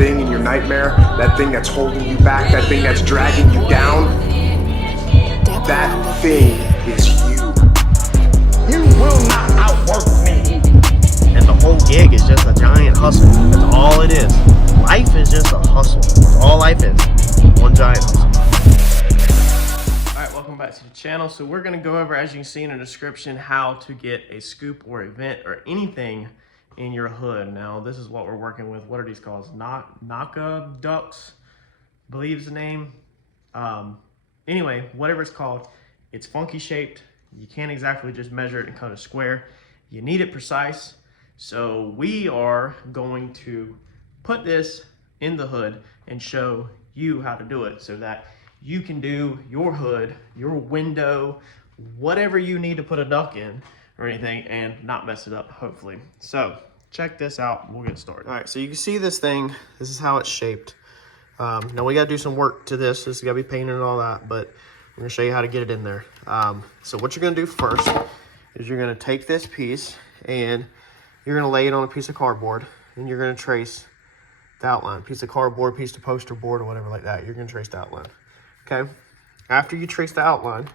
thing in your nightmare, that thing that's holding you back, that thing that's dragging you down, that thing is you. You will not outwork me. And the whole gig is just a giant hustle. That's all it is. Life is just a hustle. That's all life is. One giant hustle. Alright, welcome back to the channel. So we're going to go over, as you can see in the description, how to get a scoop or a vent or anything in your hood. Now, this is what we're working with. What are these called? NACA ducts, I believe is the name. Anyway, whatever it's called, it's funky shaped. You can't exactly just measure it and cut a square. You need it precise. So we are going to put this in the hood and show you how to do it so that you can do your hood, your window, whatever you need to put a duct in or anything and not mess it up, hopefully. So check this out, we'll get started. All right, so you can see this thing, this is how it's shaped. Now we gotta do some work to this. This is gotta be painted and all that, but I'm gonna show you how to get it in there. So what you're gonna do first is you're gonna take this piece and you're gonna lay it on a piece of cardboard and you're gonna trace the outline. Piece of cardboard, piece of poster board, or whatever like that. You're gonna trace the outline, okay? After you trace the outline,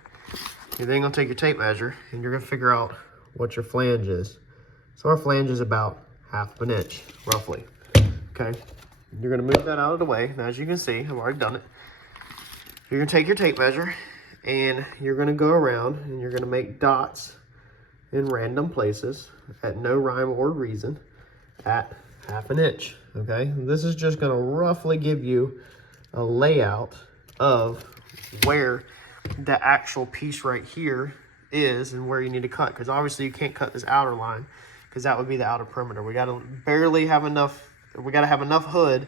you're then gonna take your tape measure and you're gonna figure out what your flange is. So our flange is about 1/2 inch, roughly, okay? You're gonna move that out of the way. Now, as you can see, I've already done it. You're gonna take your tape measure and you're gonna go around and you're gonna make dots in random places at no rhyme or reason at 1/2 inch, okay? This is just gonna roughly give you a layout of where the actual piece right here is and where you need to cut, because obviously you can't cut this outer line because that would be the outer perimeter. We gotta barely have enough, we gotta have enough hood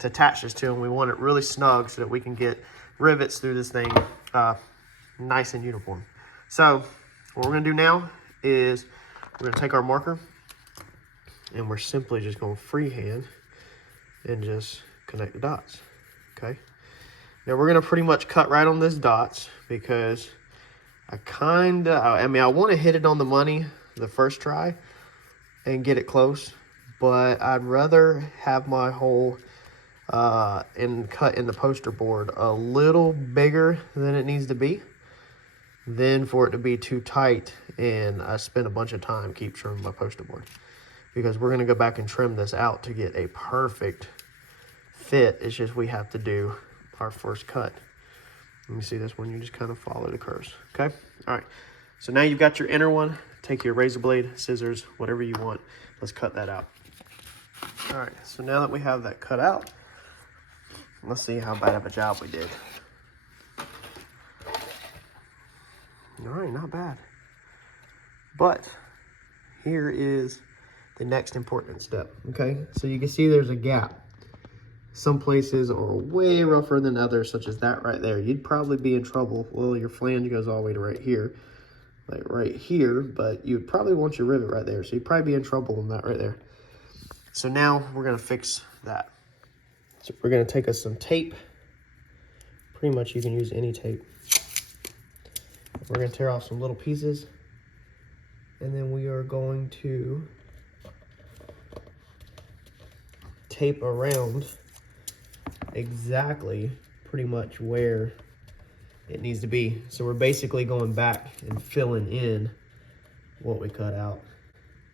to attach this to, and we want it really snug so that we can get rivets through this thing nice and uniform. So what we're gonna do now is we're gonna take our marker and we're simply just gonna freehand and just connect the dots, okay? Now we're gonna pretty much cut right on this dots because I want to hit it on the money the first try and get it close, but I'd rather have my hole and cut in the poster board a little bigger than it needs to be than for it to be too tight and I spend a bunch of time keep trimming my poster board, because we're going to go back and trim this out to get a perfect fit. It's just we have to do our first cut. Let me see this one. You just kind of follow the curves, okay? All right, so now you've got your inner one. Take your razor blade, scissors, whatever you want. Let's cut that out. All right, so now that we have that cut out, let's see how bad of a job we did. All right, not bad. But here is the next important step, okay? So you can see there's a gap. Some places are way rougher than others, such as that right there. You'd probably be in trouble. Well, your flange goes all the way to right here, like right here, but you'd probably want your rivet right there. So you'd probably be in trouble on that right there. So now we're gonna fix that. So we're gonna take us some tape. Pretty much you can use any tape. We're gonna tear off some little pieces, and then we are going to tape around exactly pretty much where it needs to be. So we're basically going back and filling in what we cut out.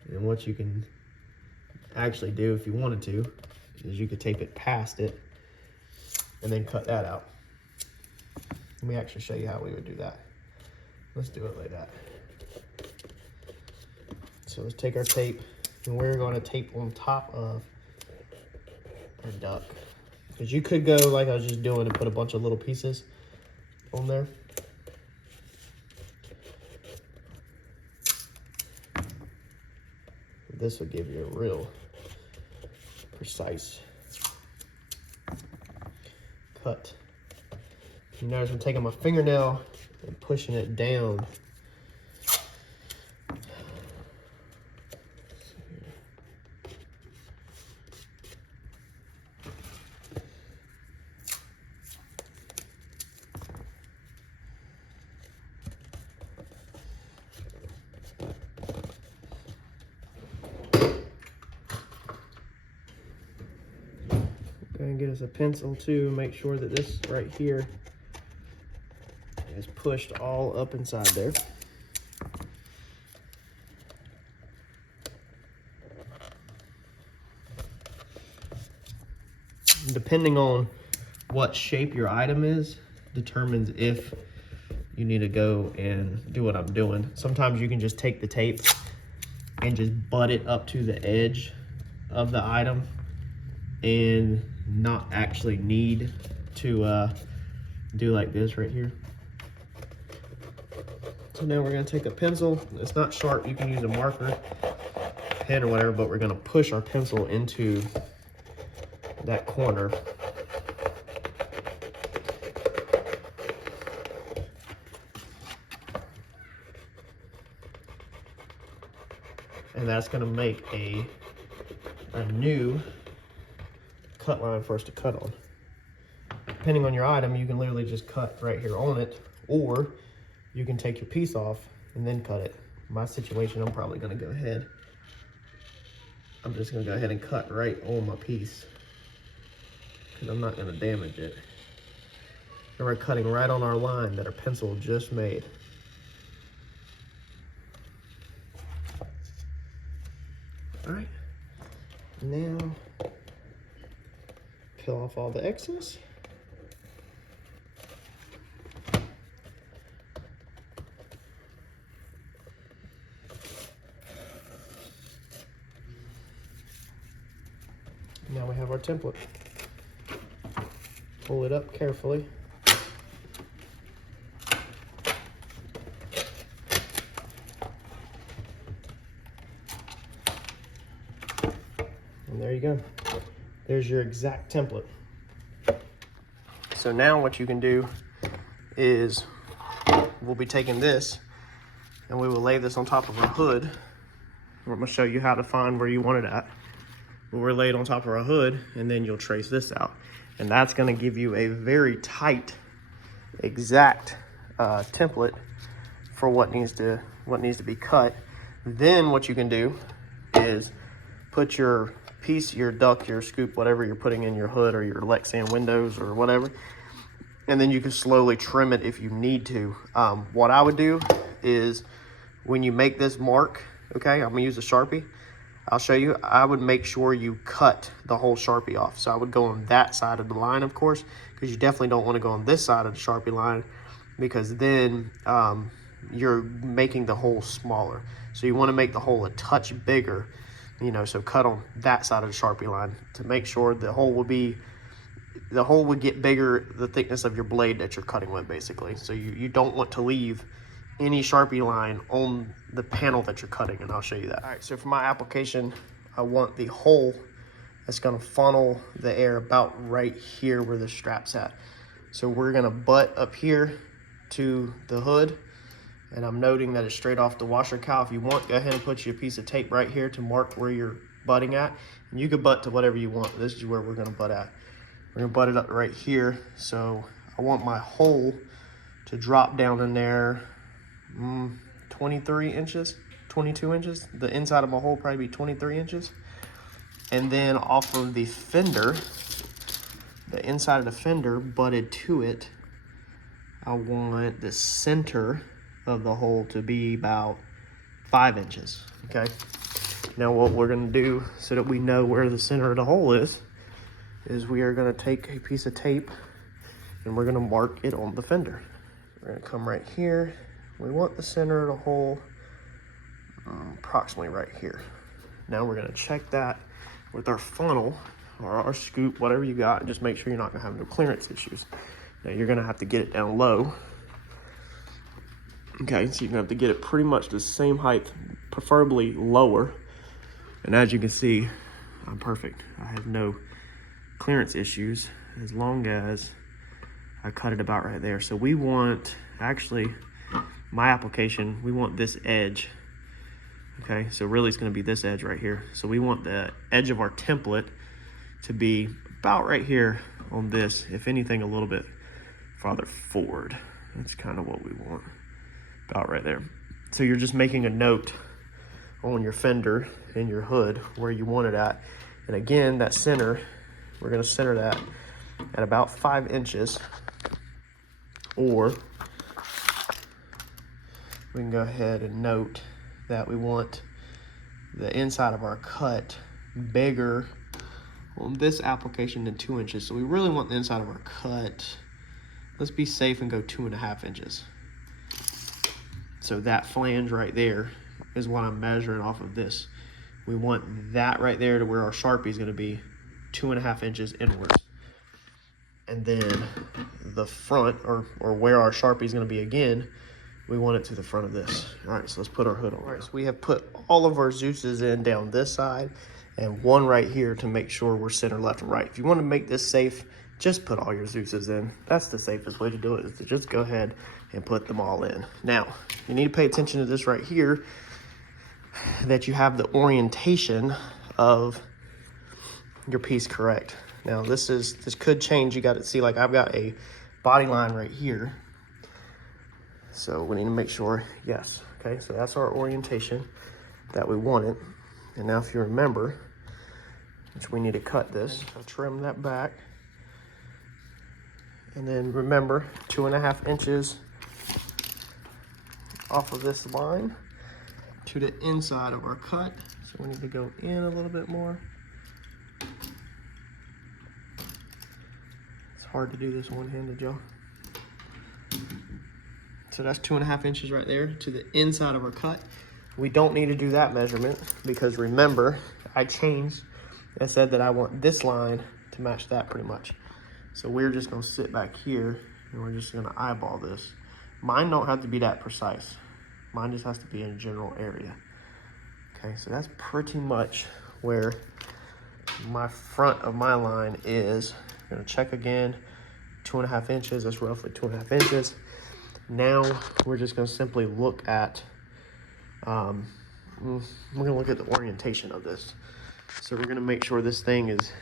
And what you can actually do if you wanted to is you could tape it past it and then cut that out. Let me actually show you how we would do that. Let's do it like that. So let's take our tape and we're going to tape on top of our duct. Because you could go like I was just doing and put a bunch of little pieces on there. This will give you a real precise cut. You notice I'm taking my fingernail and pushing it down. Go ahead and get us a pencil too, make sure that this right here is pushed all up inside there. Depending on what shape your item is, determines if you need to go and do what I'm doing. Sometimes you can just take the tape and just butt it up to the edge of the item and not actually need to do like this right here. So now we're gonna take a pencil. It's not sharp, you can use a marker, pen or whatever, but we're gonna push our pencil into that corner. And that's gonna make a new cut line for us to cut on. Depending on your item, you can literally just cut right here on it, or you can take your piece off and then cut it. In my situation, I'm probably gonna go ahead. I'm just gonna go ahead and cut right on my piece, because I'm not gonna damage it. And we're cutting right on our line that our pencil just made. All right, now peel off all the excess. Now we have our template. Pull it up carefully. And there you go. There's your exact template. So now what you can do is we'll be taking this and we will lay this on top of our hood. I'm gonna show you how to find where you want it at. We'll lay it on top of our hood and then you'll trace this out. And that's gonna give you a very tight, exact template for what needs to be cut. Then what you can do is put your piece, your duct, your scoop, whatever you're putting in your hood or your Lexan windows or whatever, and then you can slowly trim it if you need to. What I would do is when you make this mark, okay, I'm gonna use a Sharpie. I'll show you. I would make sure you cut the whole Sharpie off. So I would go on that side of the line, of course, because you definitely don't want to go on this side of the Sharpie line, because then you're making the hole smaller. So you want to make the hole a touch bigger, you know, so cut on that side of the Sharpie line to make sure the hole would get bigger, the thickness of your blade that you're cutting with, basically. So you don't want to leave any Sharpie line on the panel that you're cutting, and I'll show you that. All right, so for my application, I want the hole that's gonna funnel the air about right here where the strap's at. So we're gonna butt up here to the hood, and I'm noting that it's straight off the washer cowl. If you want, go ahead and put your piece of tape right here to mark where you're butting at, and you can butt to whatever you want. This is where we're gonna butt at. We're gonna butt it up right here. So I want my hole to drop down in there 23 inches, 22 inches. The inside of my hole probably be 23 inches. And then off of the fender, the inside of the fender butted to it, I want the center of the hole to be about 5 inches, okay? Now what we're gonna do so that we know where the center of the hole is we are gonna take a piece of tape and we're gonna mark it on the fender. We're gonna come right here. We want the center of the hole approximately right here. Now we're gonna check that with our funnel or our scoop, whatever you got, and just make sure you're not gonna have no clearance issues. Now you're gonna have to get it down low. Okay, so you're gonna have to get it pretty much the same height, preferably lower. And as you can see, I'm perfect. I have no clearance issues as long as I cut it about right there. So we want, actually, my application, we want this edge. Okay, so really it's gonna be this edge right here. So we want the edge of our template to be about right here on this, if anything, a little bit farther forward. That's kind of what we want, about right there. So you're just making a note on your fender and your hood where you want it at. And again, that center we're gonna center that at about 5 inches, or we can go ahead and note that we want the inside of our cut bigger on this application than 2 inches. So we really want the inside of our cut, let's be safe and go 2.5 inches. So that flange right there is what I'm measuring off of this. We want that right there to where our Sharpie is gonna be 2.5 inches inwards. And then the front, or where our Sharpie is gonna be again, we want it to the front of this. All right, so let's put our hood on. All right, so we have put all of our Zeus's in down this side and one right here to make sure we're center left and right. If you want to make this safe, just put all your Zeus's in. That's the safest way to do it, is to just go ahead and put them all in. Now, you need to pay attention to this right here, that you have the orientation of your piece correct. Now this could change. You got to see, like I've got a body line right here. So we need to make sure, yes, okay, so that's our orientation that we wanted. And now if you remember, which we need to cut this, I'll trim that back. And then remember, 2.5 inches off of this line to the inside of our cut. So we need to go in a little bit more. It's hard to do this one-handed, y'all. So that's 2.5 inches right there to the inside of our cut. We don't need to do that measurement because remember, I changed. I said that I want this line to match that pretty much. So we're just gonna sit back here and we're just gonna eyeball this. Mine don't have to be that precise. Mine just has to be in a general area. Okay, so that's pretty much where my front of my line is. I'm gonna check again, 2.5 inches, that's roughly 2.5 inches. Now we're just going to simply look at, we're going to look at the orientation of this. So we're going to make sure this thing is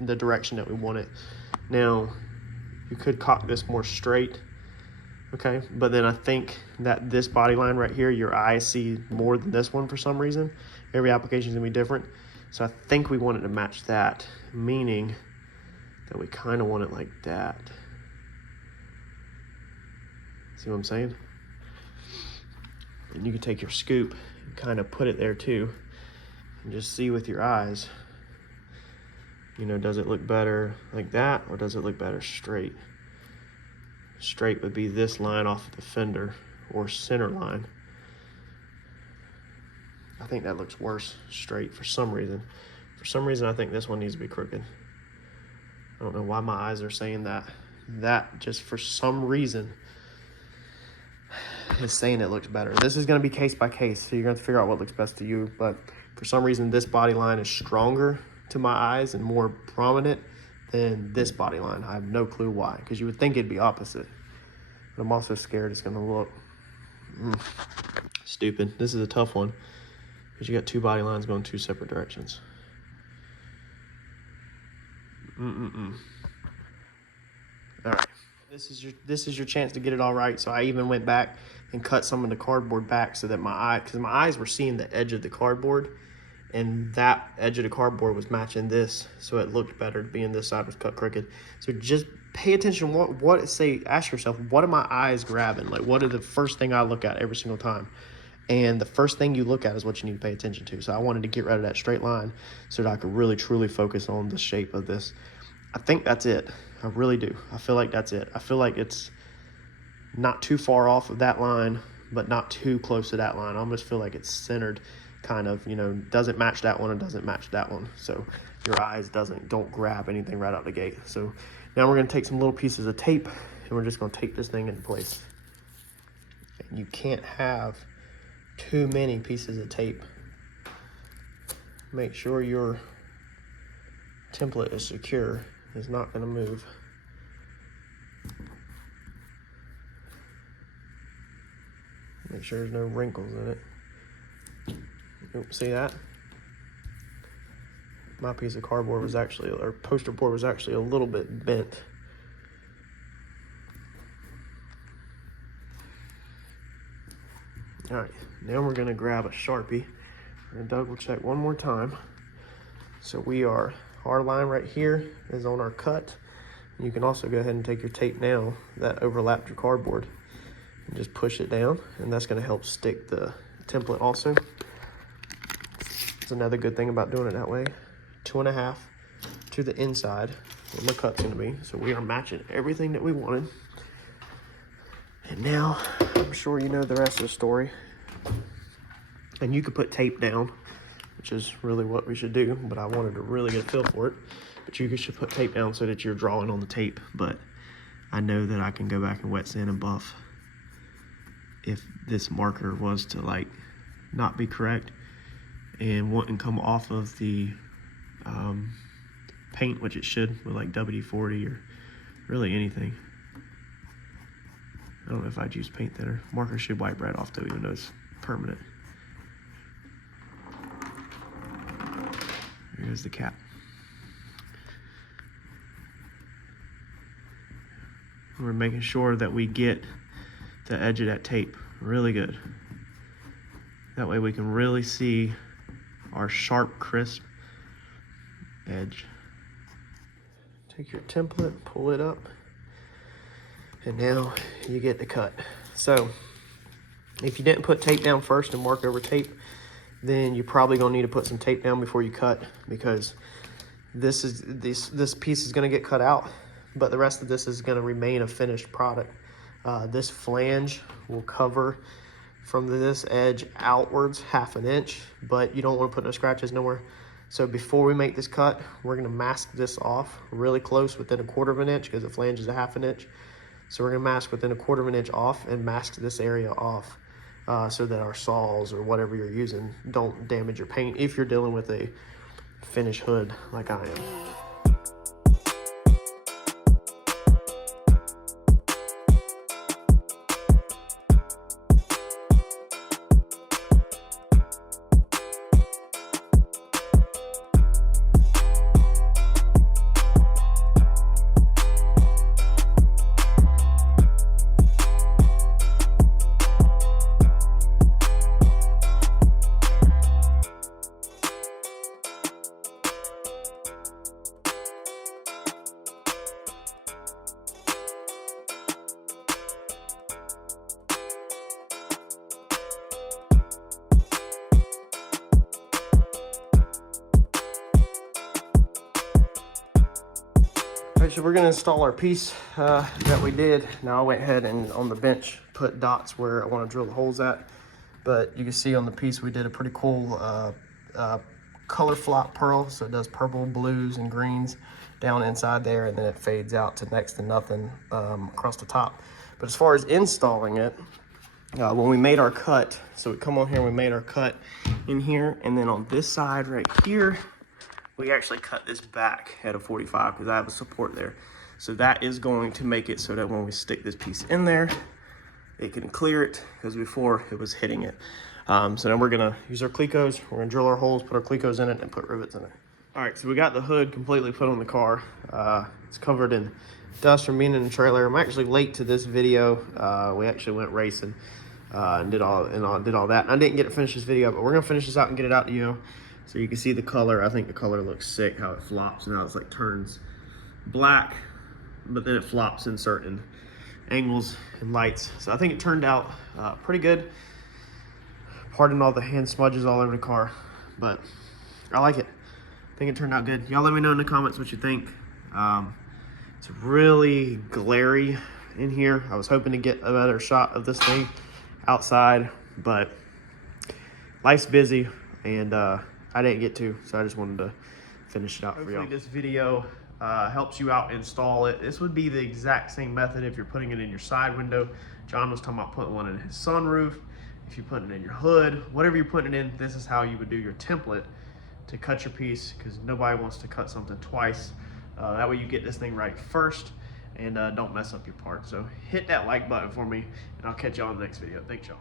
the direction that we want it. Now, you could cock this more straight, okay? But then I think that this body line right here, your eyes see more than this one for some reason. Every application is going to be different. So I think we want it to match that, meaning that we kind of want it like that. See what I'm saying? And you can take your scoop and kind of put it there too and just see with your eyes, you know, does it look better like that or does it look better straight? Straight would be this line off of the fender or center line. I think that looks worse straight for some reason. For some reason, I think this one needs to be crooked. I don't know why my eyes are saying that. That just for some reason is saying it looks better. This is going to be case by case, so you're going to have to figure out what looks best to you. But for some reason, this body line is stronger to my eyes and more prominent than this body line. I have no clue why, because you would think it'd be opposite. But I'm also scared it's going to look stupid. This is a tough one because you got two body lines going two separate directions. All right. This is your chance to get it all right. So I even went back and cut some of the cardboard back so that because my eyes were seeing the edge of the cardboard, and that edge of the cardboard was matching this, so it looked better being this side was cut crooked. So just pay attention. Ask yourself, what are my eyes grabbing? Like, what are the first thing I look at every single time? And the first thing you look at is what you need to pay attention to. So I wanted to get rid of that straight line so that I could really truly focus on the shape of this. I think that's it. I really do. I feel like that's it. I feel like it's not too far off of that line, but not too close to that line. I almost feel like it's centered, kind of, you know, doesn't match that one and doesn't match that one. So your eyes don't grab anything right out the gate. So now we're going to take some little pieces of tape and we're just going to tape this thing into place. And you can't have too many pieces of tape. Make sure your template is secure. It's not going to move. Make sure there's no wrinkles in it. Oops, see that? My piece of cardboard was actually, or poster board was actually a little bit bent. All right, now we're gonna grab a Sharpie. We're gonna double check one more time. So we are our line right here is on our cut. You can also go ahead and take your tape now that overlapped your cardboard and just push it down, and that's going to help stick the template also. It's another good thing about doing it that way. 2.5 to the inside where my cut's going to be. So we are matching everything that we wanted. And now I'm sure you know the rest of the story. And you could put tape down, which is really what we should do, but I wanted to really get a feel for it. But you should put tape down so that you're drawing on the tape. But I know that I can go back and wet sand and buff if this marker was to like not be correct and wouldn't come off of the paint, which it should with like WD-40 or really anything. I don't know if I'd use paint thinner. Marker should wipe right off though, even though it's permanent. Here's the cap. We're making sure that we get the edge of that tape really good. That way we can really see our sharp, crisp edge. Take your template, pull it up, and now you get the cut. So if you didn't put tape down first and mark over tape, then you're probably gonna need to put some tape down before you cut, because this piece is gonna get cut out, but the rest of this is gonna remain a finished product. This flange will cover from this edge outwards 1/2 inch, but you don't want to put no scratches nowhere. So before we make this cut, we're gonna mask this off really close within 1/4 inch, because the flange is 1/2 inch. So we're gonna mask within 1/4 inch off and mask this area off so that our saws or whatever you're using don't damage your paint if you're dealing with a finished hood like I am. So we're gonna install our piece that we did. Now I went ahead and on the bench put dots where I want to drill the holes at, but you can see on the piece we did a pretty cool color flop pearl, so it does purple, blues, and greens down inside there, and then it fades out to next to nothing across the top. But as far as installing it, when we made our cut, so we come on here, we made our cut in here, and then on this side right here, we actually cut this back at a 45 because I have a support there. So that is going to make it so that when we stick this piece in there, it can clear it, because before it was hitting it. So then we're gonna use our Clecos, we're gonna drill our holes, put our Clecos in it, and put rivets in it. All right, so we got the hood completely put on the car. It's covered in dust from being in the trailer. I'm actually late to this video. We actually went racing and did all that. And I didn't get to finish this video, but we're gonna finish this out and get it out to you. So you can see the color. I think the color looks sick, how it flops. Now it's like turns black, but then it flops in certain angles and lights. So I think it turned out pretty good. Pardon all the hand smudges all over the car, but I like it. I think it turned out good. Y'all let me know in the comments what you think. It's really glary in here. I was hoping to get a better shot of this thing outside, but life's busy, and I didn't get to, so I just wanted to finish it out for y'all. Hopefully this video helps you out install it. This would be the exact same method if you're putting it in your side window. John was talking about putting one in his sunroof. If you're putting it in your hood, whatever you're putting it in, this is how you would do your template to cut your piece, because nobody wants to cut something twice. That way you get this thing right first and don't mess up your part. So hit that like button for me, and I'll catch y'all in the next video. Thanks, y'all.